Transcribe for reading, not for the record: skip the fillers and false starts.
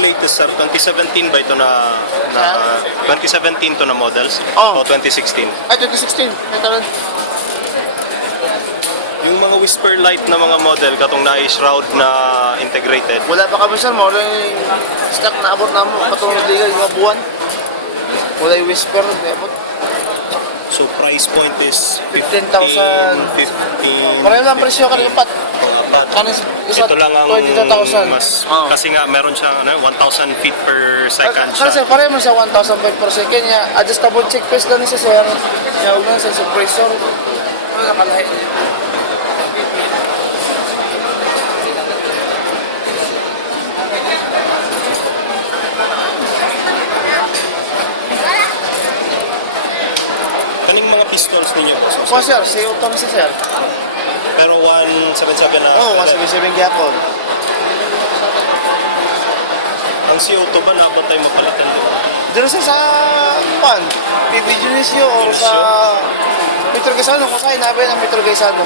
latest sir, 2017 ba ito na 2017 to na models? Oh. O 2016? Ay, 2016. Ito. Yung mga whisper light na mga model katong na shroud na integrated. Wala pa kami sir, mawala yung stock na abot na mo patulog nila yung buwan. Wala yung whisper, abot. So price point is 15,000. 15. Pareho lang presyo ka rin pat. Kanin isa Ito lang ang 22,000. mas Oh. kasi nga meron siyang 1,000 feet per second Kasi siya. pareho man sa 1,000 feet per second niya. Adjustable check pace lang niya sir. Kaya huwag na sa suppressor. Ano nakalahi niya? Kaning mga pistons ninyo boss? Po sir, CO2 na siya sir. Pero 177 na. Oo, 177 gyapon. Ang CO2 ba nabot tayo mapalitan dito? Dito sa pan, PB Junisio o sa Metro Gaisano, kung saan nabi ng Metro Gaisano.